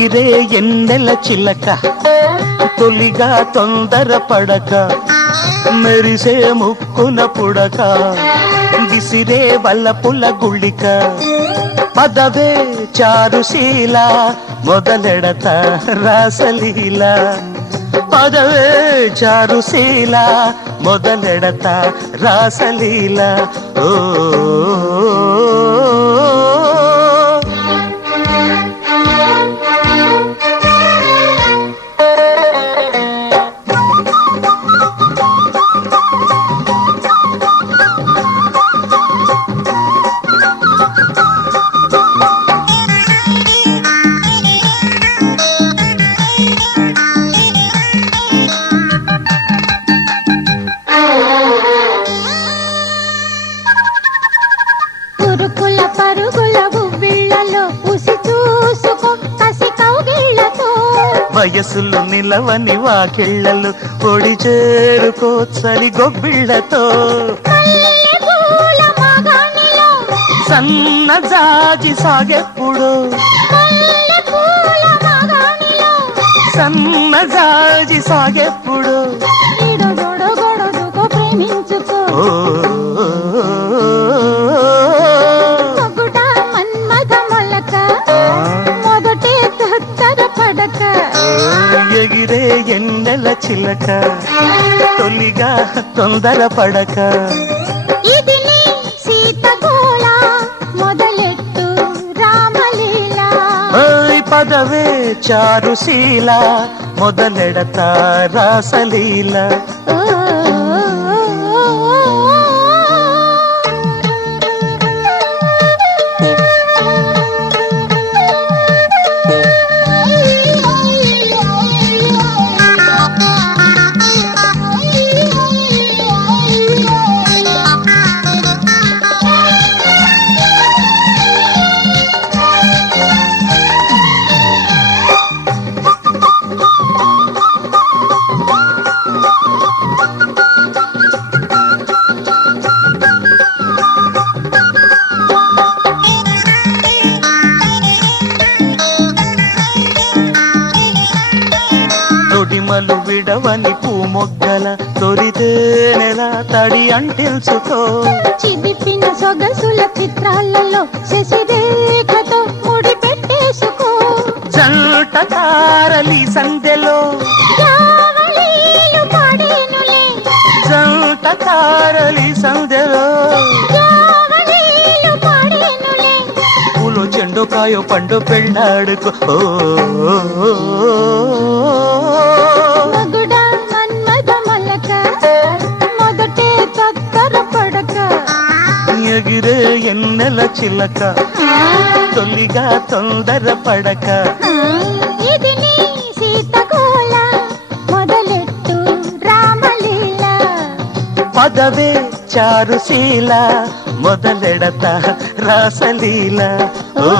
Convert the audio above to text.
ఎగిరే ఎన్నెల చిలక తొలిగా తొందర పడక మెరిసే ముక్కున పుడక విసిరే వల్లపుల గుళిక పదవే చారుశీల మొదలెడత రాసలీల పదవే చారుశీల మొదలెడత రాసలీల ఓ వయసులు నిలవని వాకిళ్లలు పొడి చేరుకో చలి గొబ్బిళ్లతో సన్న జాజి సాగెప్పుడు సన్న జాజి సాగెప్పుడు ప్రేమించుకో ఎగిరే ఎన్నెల చిలక తొలిగా తొందర పడక ఇది నీ సీతగోళ మొదలెట్టు రామలీల పదవే చారుశీల మొదలెడత రాసలీల తొడిమలు విడవని పూమొగ్గల తొరితేనెల తడి అంటిల్చుకో చిదిపిన సొగసుల చిత్రాలలో శశిరేఖతో ముడి పెట్టేసుకో జంట తారలి సందెలో జావళీలు పాడేనులే జంట తారలి సందెలో జావళీలు పాడేనులే పూలో చెండు కాయో పండు పెళ్ళాడుకో మగుడా మన్మథ మలక మొదటే తత్తర పడక ఎగిరే ఎన్నెల చిలక తొలిగా తొందర పడక ఇది నీ సీతగోళ మొదలెట్టు రామలీల పదవే చారుశీల మొదలెడత రాసలీల ఓ